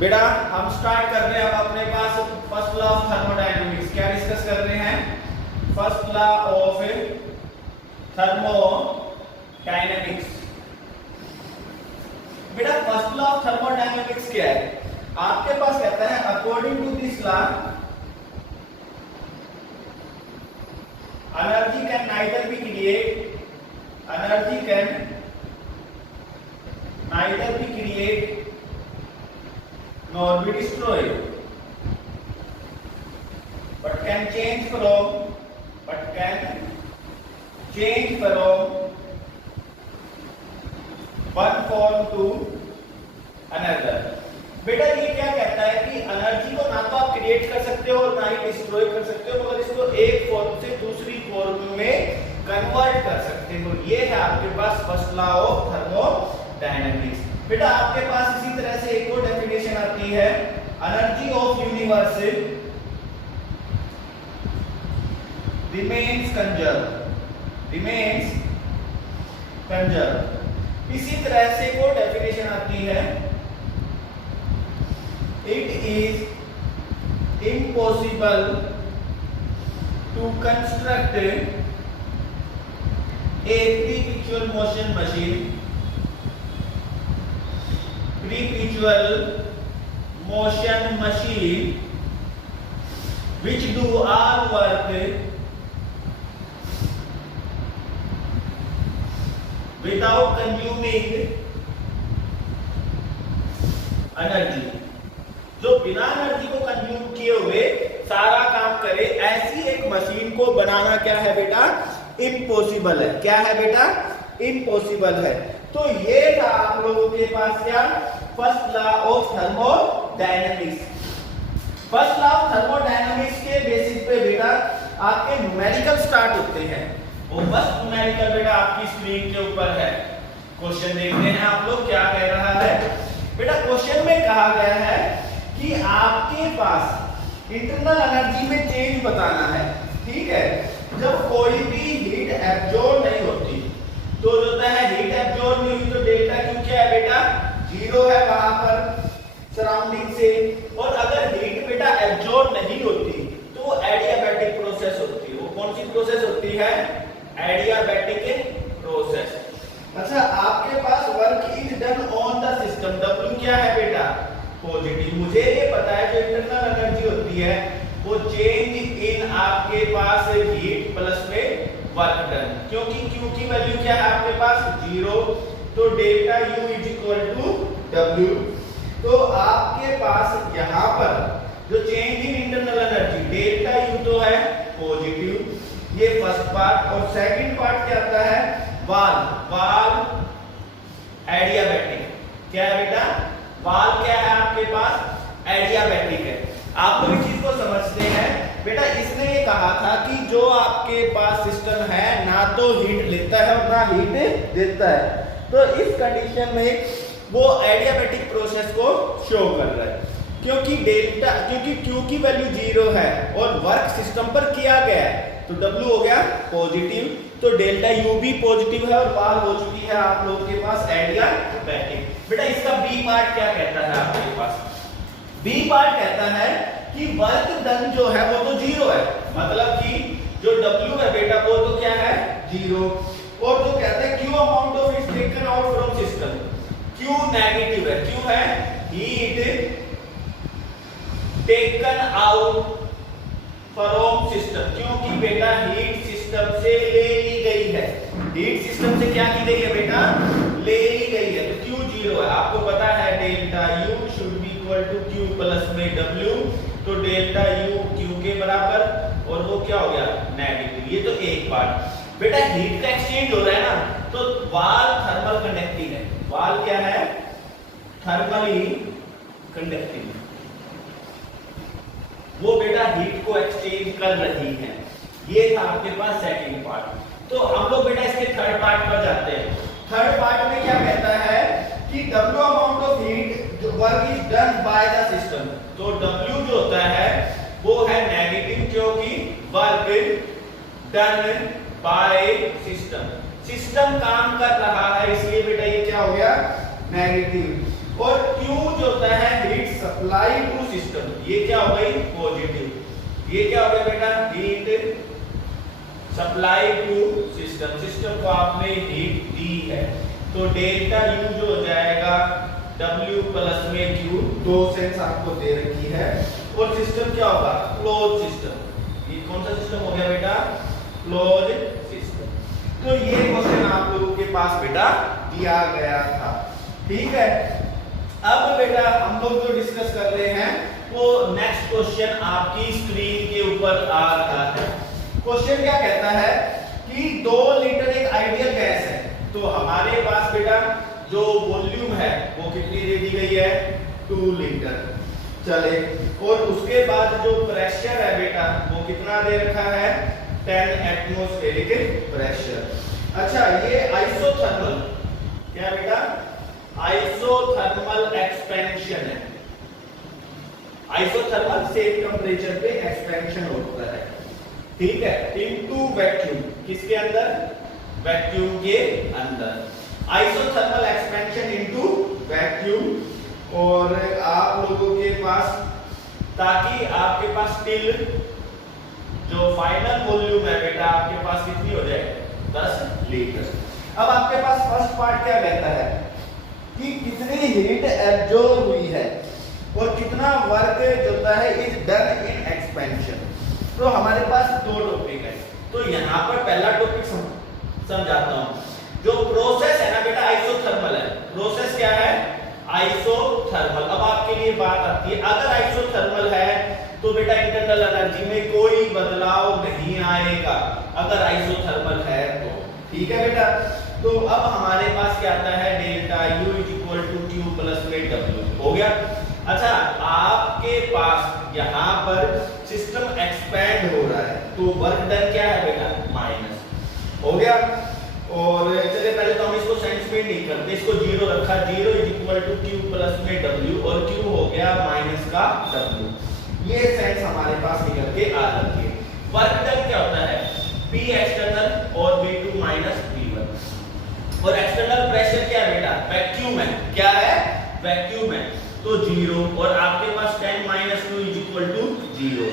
बेटा हम स्टार्ट कर रहे हैं। अब अपने पास फर्स्ट लॉ ऑफ थर्मोडायनेमिक्स क्या डिस्कस कर रहे हैं? First law of thermodynamics. बेटा फर्स्ट लॉ ऑफ थर्मोडायनेमिक्स क्या है? आपके पास कहता है according to this law energy can neither be create nor be destroyed, but can change from one form to another। बेटा ये क्या कहता है कि एनर्जी को ना तो आप क्रिएट कर सकते हो और ना ही डिस्ट्रॉय कर सकते हो, मगर इसको एक फॉर्म से दूसरी फॉर्म में कन्वर्ट कर सकते हो। ये है आपके पास फर्स्ट लॉ ऑफ थर्मोडायनेमिक्स। बेटा आपके पास इसी तरह से एक और डेफिनेशन आती है energy of universe remains conserve. इसी तरह से एक और डेफिनेशन आती है it is impossible to construct a perpetual motion machine which do all work without consuming energy। जो बिना एनर्जी को कंज्यूम किए हुए सारा काम करे, ऐसी एक मशीन को बनाना क्या है बेटा? इम्पॉसिबल है। क्या है बेटा? इम्पॉसिबल है। तो ये था आप लोगों के पास क्या? First law of thermodynamics. First law of thermodynamics के बेसिस पे बेटा आपके न्यूमेरिकल स्टार्ट होते हैं। वो फर्स्ट न्यूमेरिकल बेटा आपकी स्क्रीन के ऊपर है। क्वेश्चन देखते हैं आप लोग क्या कह रहा है। बेटा क्वेश्चन में कहा गया है कि आपके पास इंटरनल एनर्जी में चेंज बताना है। ठीक है, जब कोई भी हीट एब्जॉर्ब नहीं होती तो जो होता है हीट एब्जॉर्ब नहीं हुई तो डेल्टा क्यू क्या है बेटा? जीरो है वहां पर सराउंडिंग से। और अगर हीट बेटा एब्जॉर्ब नहीं होती तो वो एडियाबैटिक प्रोसेस होती है। वो कौन सी प्रोसेस होती है? Adiabatic process. अच्छा, आपके पास work is done on the system. W क्या है बेटा? पॉजिटिव। मुझे ये पता है जो इंटरनल एनर्जी होती है वो चेंज इन आपके पास हीट प्लस में वर्क डन, क्योंकि Q की वैल्यू क्या है आपके पास? जीरो। तो delta U is equal to W। तो आपके पास यहां पर जो change in internal energy delta U तो है पॉजिटिव, ये फर्स्ट पार्ट। और सेकंड पार्ट क्या आता है? वाल एडियाबैटिक। क्या है बेटा? वाल क्या है आपके पास? एडियाबैटिक है। आप लोग इस चीज को समझते हैं बेटा। इसने ये कहा था कि जो आपके पास सिस्टम है ना तो हीट लेता है और ना हीट देता है, तो इस कंडीशन में वो एडियाबैटिक प्रोसेस को शो कर रहा है। क्योंकि Q की वैल्यू जीरो है और वर्क सिस्टम पर किया गया है तो W हो गया पॉजिटिव, तो डेल्टा U भी पॉजिटिव है और वाल हो चुकी है आप लोगों के पास एडियाबैटिक। बेटा इसका बी पार्ट क्या कहता है आपके पास? बी पार्ट कहता है कि वर्क डन जो है वो तो जीरो है, मतलब कि जो W है बेटा वो तो क्या है? जीरो। और जो कहते हैं Q amount of heat taken out from system, Q negative है। Q है heat taken out from system, क्योंकि बेटा हीट सिस्टम से ले ली गई है। हीट सिस्टम से क्या की गई है बेटा? ले ली गई है। तो Q जीरो है। आपको पता है delta U should be equal to Q plus में W। तो डेल्टा U Q के बराबर और वो क्या हो गया? नेगेटिव। ये तो एक पार्ट। बेटा हीट का एक्सचेंज हो रहा है ना, तो वाल थर्मल कंडक्टिंग है। वाल क्या है? Thermally conducting. वो बेटा हीट को एक्सचेंज कर रही है। ये था आपके पास सेकंड पार्ट। तो हम लोग बेटा इसके थर्ड पार्ट पर जाते हैं। थर्ड पार्ट में क्या कहता है कि W अमाउंट ऑफ हीट जो work is done by the system, तो W जो होता है वो है नेगेटिव, क्योंकि work done by system. System काम कर रहा है इसलिए बेटा ये क्या हो गया? नेगेटिव। और Q जो होता है हीट सप्लाई टू सिस्टम, ये क्या हो गई पॉजिटिव। ये क्या हो गया बेटा heat supply to system, system को आपने हीट दी है, तो डेल्टा U जो हो जाएगा W प्लस में Q, दो सेंस आपको दे रखी है। और सिस्टम क्या होगा क्लोज सिस्टम। ये कौन सा सिस्टम हो गया बेटा क्लोज सिस्टम। तो ये क्वेश्चन आप लोगों के पास बेटा दिया गया था, ठीक है। अब बेटा हम लोग जो डिस्कस कर रहे हैं वो नेक्स्ट क्वेश्चन आपकी स्क्रीन के ऊपर आ रहा है। क्वेश्चन क्या कहता है कि 2 लीटर एक आइडियल गैस है, तो हमारे पास बेटा जो वॉल्यूम है वो कितनी दे दी गई है 2 लीटर, चले। और उसके बाद जो प्रेशर है बेटा वो कितना दे रखा है 10 एटमॉस्फेरिक प्रेशर। अच्छा ये आइसोथर्मल क्या बेटा आइसोथर्मल एक्सपेंशन है, आइसोथर्मल सेम टेंपरेचर पे एक्सपेंशन होता है, ठीक है, इनटू वैक्यूम, किसके अंदर वैक्यूम के अंदर, आइसोथर्मल एक्सपेंशन इनटू वैक्यूम। और आप लोगों के पास ताकि आपके पास स्टिल जो फाइनल वॉल्यूम है बेटा आपके पास कितनी हो जाए 10 लीटर। अब आपके पास फर्स्ट पार्ट क्या कहता है कि कितनी हीट एब्जॉर्ब हुई है और कितना वर्क जो होता है इज डन इन एक्सपेंशन। तो हमारे पास 2 टॉपिक है, तो यहाँ पर पहला टॉपिक समझाता हूँ। जो प्रोसेस है ना बेटा आइसोथर्मल है, प्रोसेस क्या है आइसोथर्मल। अब आपके लिए बात आती है अगर आइसोथर्मल है तो बेटा इंटरनल एनर्जी में कोई बदलाव नहीं आएगा, अगर आइसोथर्मल है तो, ठीक है बेटा। तो अब हमारे पास क्या आता है delta U equal to Q plus में W हो गया। अच्छा आपके पास यहाँ पर सिस्टम एक्सपैंड हो रहा है तो वर्क डन क्या है बेटा माइनस हो गया। और चलिए पहले तो हम इसको साइंस में नहीं करते, इसको 0 रखा, 0 इक्वल टू Q प्लस में W और Q हो गया माइनस का W। ये सेंस हमारे पास निकल के आ जाती है। वर्क डन क्या होता है P एक्सटर्नल और V2 माइनस V1। और एक्सटर्नल प्रेशर क्या है बेटा वैक्यूम है, क्या है वैक्यूम है, तो 0 और आपके पास 10 माइनस 2 इक्वल टू 0।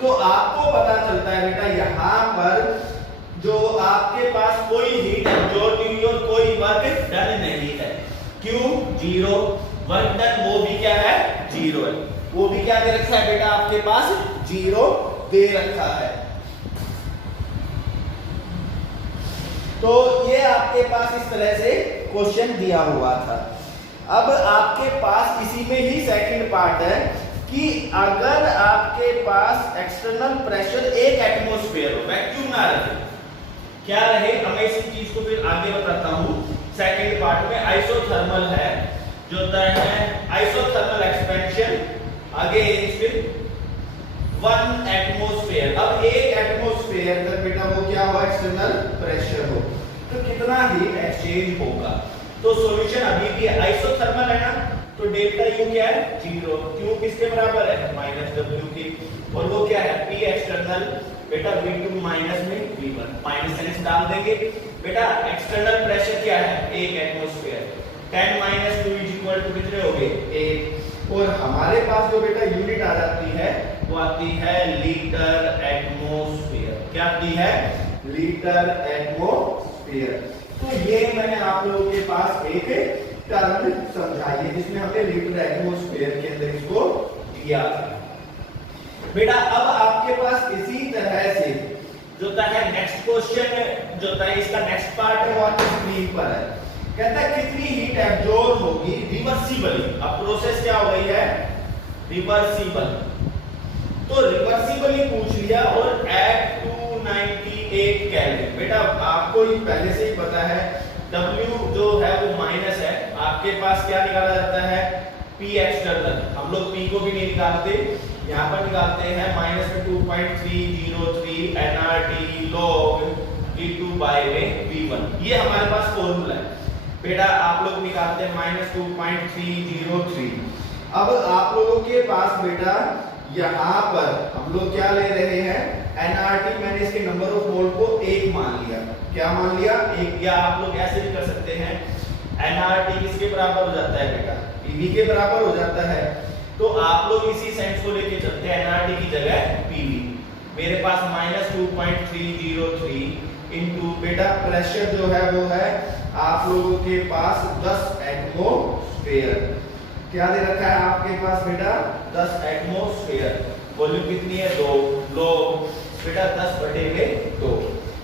तो आपको पता चलता है बेटा यहाँ पर जो आपके पास कोई हीट एब्जॉर्ब नहीं हुई और कोई वर्क डन नहीं है, क्यों 0 वर्क डन वो भी क्या है 0 है, वो भी क्या दे रखा है बेटा आपके पास 0 दे रखा है। तो ये आपके पास इस तरह से क्वेश्चन दिया हुआ था। अब आपके पास इसी में ही सेकंड पार्ट है कि अगर आपके पास एक्सटर्नल प्रेशर 1 एटमॉस्फेयर हो, वैक्यूम ना रहे, क्या रहे, अब मैं इसी चीज को फिर आगे बताता हूं। सेकंड पार्ट में आइसोथर्मल है जो होता है आइसोथर्मल एक्सपेंशन अगेंस्ट 1 एटमॉस्फेयर। अब 1 एटमॉस्फेयर तक बेटा वो क्या हो एक्सटर्नल प्रेशर हो तो कितना हीट एक्सचेंज होगा। तो सॉल्यूशन अभी भी आइसोथर्मल है ना, तो डेल्टा U क्या है 0, Q किसके बराबर है माइनस W की, और वो क्या है P एक्सटर्नल बेटा V2 माइनस में V1, माइनस साइन डाल देंगे बेटा। एक्सटर्नल प्रेशर क्या है 1 एटमॉस्फेयर, 10 माइनस 2 इक्वल टू कितने हो गए 1। और हमारे पास जो बेटा यूनिट आ जाती है वो आती है लीटर एटमॉस्फेयर, क्या आती है लीटर एटमॉस्फेयर। तो ये मैंने आप लोगों के पास एक टर्म समझाई है जिसमें हमने लीटर एटमॉस्फेयर के अंदर इसको दिया बेटा। अब आपके पास इसी तरह से जो होता है नेक्स्ट क्वेश्चन जो होता है इसका नेक्स्ट पार्ट है वो आपकी स्क्रीन पर है। कहता है कितनी हीट एब्जॉर्ब होगी रिवर्सिबली। अब प्रोसेस क्या हो गई है रिवर्सिबल, तो रिवर्सिबली पूछ लिया और एट 298 केल्विन। बेटा आपको ये पहले से ही पता है W जो है वो माइनस है, आपके पास क्या निकाला जाता है P एक्सटर्नल, हम लोग P को भी नहीं निकालते, यहाँ पर निकालते हैं माइनस में 2.303 nRT log V2 बाय में V1। ये हमारे पास फॉर्मूला है बेटा, आप लोग निकालते हैं माइनस 2.303। अब आप लोगों के पास बेटा यहाँ पर हम लोग क्या ले रहे हैं nRT, मैंने इसके नंबर ऑफ मोल को 1 मान लिया, क्या मान लिया 1, या आप लोग ऐसे भी कर सकते हैं एनआरटी किसके बराबर हो जाता है बेटा, पीवी के बराबर हो जाता है। तो आप लोग इसी सेंस को लेके चलते हैं, एनआरटी की जगह पीवी। मेरे पास -2.303 इनटू बेटा प्रेशर जो है वो है आप लोगों के पास 10 एटमॉस्फेयर। क्या दे रखा है आपके पास बेटा, 10 एटमॉस्फेयर। वॉल्यूम कितनी है, 2 लोग बेटा 10/2।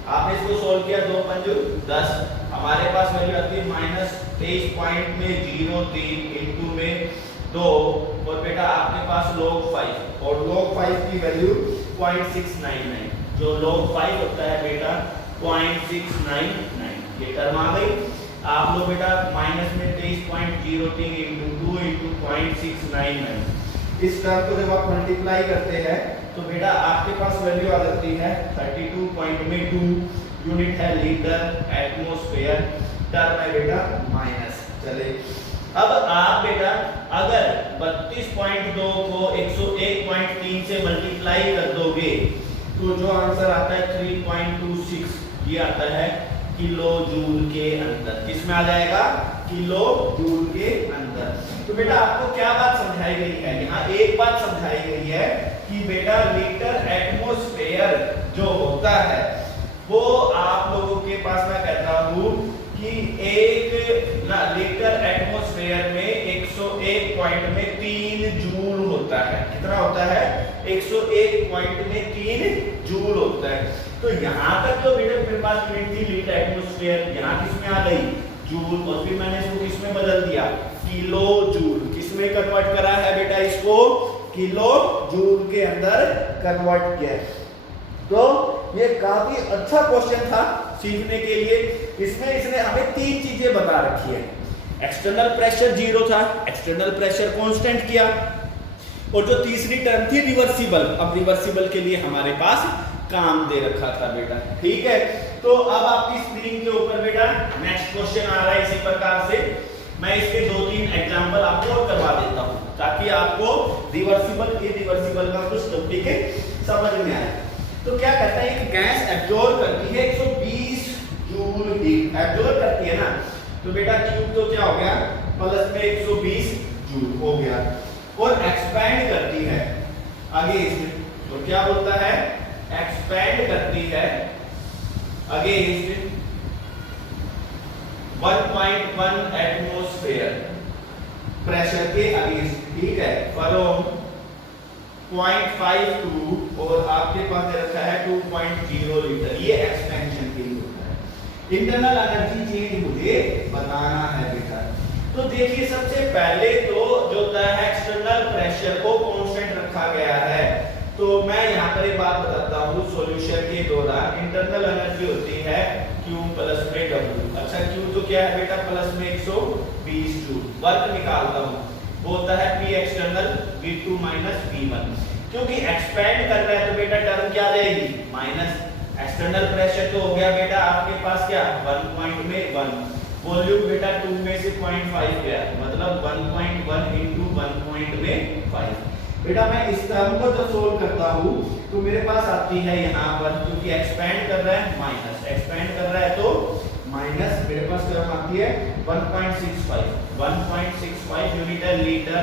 आपने इसको सोल्व किया, 2 पंजू 10, हमारे पास वैल्यू आती है -23.03 इनटू में 2 और बेटा आपके पास log 5 और log 5 की वैल्यू 0.699। जो log 5 होता है बेटा 0.699, ये टर्म आ गई। आप लोग बेटा माइनस में 23.03 इनटू 2 इनटू 0.699, इस टर्म को जब आप मल्टीप्लाई करते हैं तो बेटा आपके पास वैल्यू आ जाती है 32.2 यूनिट है लीटर एटमॉस्फेयर। टर्म है बेटा माइनस। चले अब आप बेटा अगर 32.2 को 101.3 से मल्टीप्लाई कर दोगे तो जो आंसर आता है 3.26, ये आता है किलो जूल के अंदर। किसमें आ जाएगा, किलो जूल के अंदर। तो बेटा आपको क्या बात समझाई गई है, यहाँ एक बात समझाई गई है कि बेटा लीटर एटमॉस्फेयर जो होता है वो आप लोगों के पास मैं कहता हूं कि एक लीटर एटमॉस्फेयर में 101 पॉइंट में 3 जूल होता है। कितना होता है, 101 पॉइंट में 3 जूल होता है। तो यहाँ तक जो बेटा मेरे पास यूनिट थी लीटर एटमॉस्फेयर, यहाँ किसमें आ गई, जूल, और फिर मैंने इसको किसमें बदल दिया, किलो जूल। किसमें कन्वर्ट करा है बेटा, इसको किलो जूल के अंदर कन्वर्ट किया है। तो ये काफी अच्छा क्वेश्चन था सीखने के लिए। इसमें इसने हमें 3 चीजें बता रखी है। एक्सटर्नल प्रेशर 0 था, एक्सटर्नल प्रेशर कांस्टेंट किया, और जो तीसरी टर्म थी रिवर्सिबल। अब रिवर्सिबल के लिए हमारे पास काम दे रखा था बेटा, ठीक है। तो अब आपकी स्क्रीन के ऊपर बेटा नेक्स्ट क्वेश्चन आ रहा है इसी प्रकार से। मैं इसके 2-3 एग्जांपल आपको और करवा देता हूं ताकि आपको रिवर्सिबल इरिवर्सिबल का कुछ टॉपिक समझ में आए। तो क्या कहता है, एक गैस एब्जॉर्ब करती है 120 जूल हीट, एब्जॉर्ब करती है ना, तो बेटा क्यूब तो क्या हो गया, प्लस में 120 जूल हो गया, और एक्सपैंड करती है आगे इसमें, तो क्या बोलता है, एक्सपैंड करती है अगेंस्ट 1.1 एटमॉस्फेयर प्रेशर के अगेंस्ट, ठीक है, फ्रॉम 0.52 और आपके पास दे रखा है 2.0 लीटर। ये एक्सपेंशन के लिए होता है। इंटरनल एनर्जी चेंज मुझे बताना है बेटा। तो देखिए सबसे पहले तो जो होता है एक्सटर्नल प्रेशर को कांस्टेंट रखा गया है। तो मैं यहाँ पर एक बात बताता हूँ, सॉल्यूशन के दौरान इंटरनल एनर्जी होती है Q प्लस में W। अच्छा Q तो क्या है बेटा, प्लस में 120 जूल। वर्क निकालता हूँ, वो होता है P external V2 minus V1। क्योंकि एक्सपैंड कर रहा है तो बेटा टर्म क्या देगी, माइनस। एक्सटर्नल प्रेशर तो हो गया बेटा आपके पास क्या, 1.1। वॉल्यूम बेटा 2 में से 0.5 गया, मतलब 1.1 into 1.5। बेटा मैं इस टर्म को जब सोल्व करता हूँ तो मेरे पास आती है यहाँ पर, क्योंकि एक्सपैंड कर रहा है माइनस, एक्सपैंड कर रहा है तो माइनस, मेरे पास टर्म आती है 1.65 यूनिट लीटर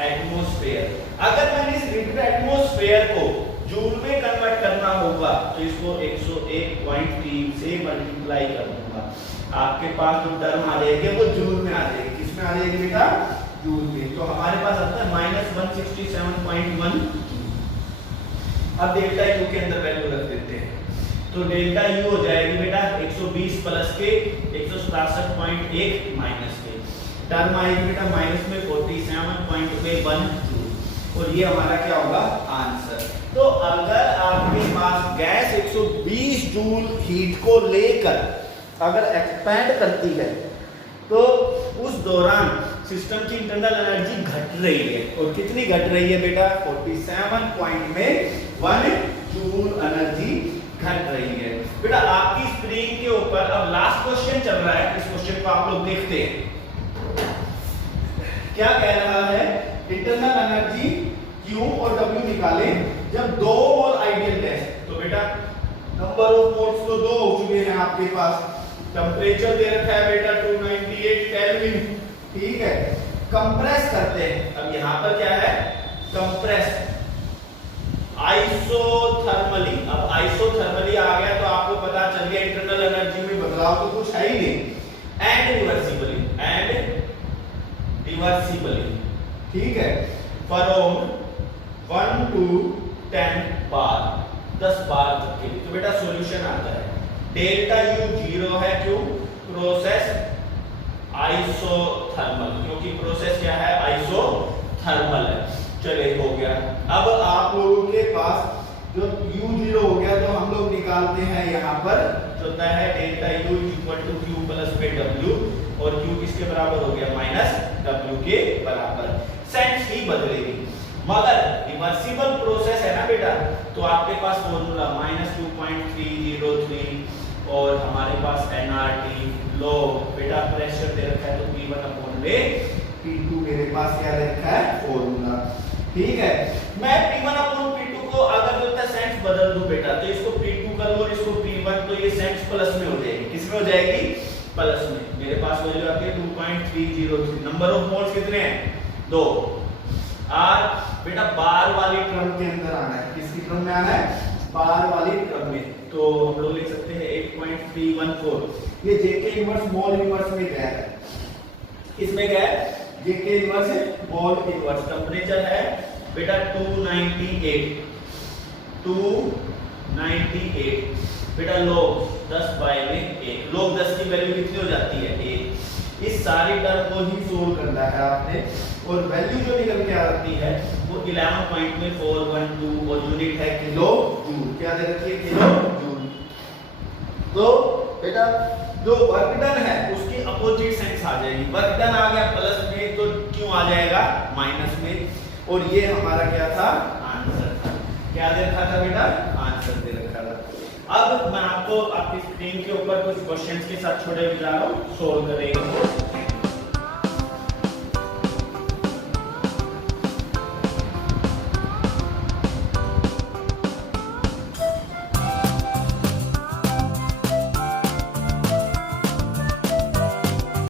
एटमॉस्फेयर। अगर मैंने इस लीटर एटमॉस्फेयर को जूल में कन्वर्ट करना होगा तो इसको 101.3 से मल्टीप्लाई कर दूंगा, आपके पास जो टर्म आ जाएगी वो जूल में आ जाएगी। किसमें आ जाएगी बेटा, जूल में। तो हमारे पास आता है -167.1। अब डेल्टा यू के अंदर वैल्यू रख देते हैं, तो डेल्टा यू हो जाएगी बेटा 120 प्लस के 167.1 माइनस के, टर्म आएगी बेटा माइनस में 47.1 जूल, और ये हमारा क्या होगा आंसर। तो अगर आपके पास गैस 120 जूल हीट को लेकर अगर एक्सपैंड करती है तो उस दौरान सिस्टम की इंटरनल एनर्जी घट रही है, और कितनी घट रही है बेटा, 47.1 जूल एनर्जी घट रही है। बेटा आपकी स्क्रीन के ऊपर अब लास्ट क्वेश्चन चल रहा है, इस क्वेश्चन को आप लोग देखते हैं। क्या कह रहा है, इंटरनल एनर्जी Q और W निकाले जब 2 मोल आइडियल गैस। तो बेटा नंबर ऑफ मोल्स तो 2 हो चुके हैं आपके पास, टेंपरेचर दे रखा है बेटा 298 K ठीक है, कंप्रेस करते हैं। अब यहां पर क्या है, कंप्रेस आइसोथर्मली। अब आइसोथर्मली आ गया तो आपको पता चल गया इंटरनल एनर्जी में बदलाव तो कुछ है ही नहीं। एंड रिवर्सिबली, ठीक है, फ्रॉम 1 to 10 बार, 10 बार तक के। तो बेटा सॉल्यूशन आता है डेल्टा यू 0 है, क्यों, प्रोसेस आइसोथर्मल, क्योंकि प्रोसेस क्या है, आइसोथर्मल है। चले, हो गया। अब आप लोगों के पास जो u0 हो गया तो हम लोग निकालते हैं यहाँ पर जो होता है delta u equal to q plus पे w, और q किसके बराबर हो गया, माइनस w के बराबर। सेंस ही बदलेगी, मगर रिवर्सिबल प्रोसेस है ना बेटा, तो आपके पास फॉर्मूला -2.303 और हमारे पास nRT लो बेटा प्रेशर दे रखा है तो P1/P2 मेरे पास क्या दे रखा है, फॉर्मूला। ठीक है, मैं P1/P2 को अगर जो है सेंस बदल दूं बेटा, तो इसको P2 कर लो और इसको P1, तो ये सेंस प्लस में हो जाएगी। किसमें हो जाएगी, प्लस में। मेरे पास वैल्यू आती है 2.303। नंबर ऑफ मोल्स कितने हैं, 2। और बेटा बार वाली टर्म के अंदर आना है, किसकी टर्म में आना है, बार वाली टर्म में। तो हम लोग लिख सकते हैं 8.314। ये जेके इनवर्स मोल इनवर्स में गया है, किसमें गया है, जेके इनवर्स मोल इनवर्स। टेंपरेचर है बेटा 298 बेटा log 10/1। log 10 की वैल्यू कितनी हो जाती है, 1। इस सारी टर्म को ही सोल्व करना है आपने, और वैल्यू जो निकल के आती है वो 11.412 और यूनिट है किलो जूल। क्या दे रखी है, किलो जूल। तो बेटा जो वर्क डन है उसकी अपोजिट साइंस आ जाएगी। वर्क डन आ गया प्लस में तो क्यों आ जाएगा माइनस में, और ये हमारा क्या था, आंसर था। क्या दे रखा था बेटा, आंसर दे रखा था। अब मैं आपको आपकी स्क्रीन के ऊपर कुछ क्वेश्चंस के साथ छोटे विचारों सोल्व करेंगे।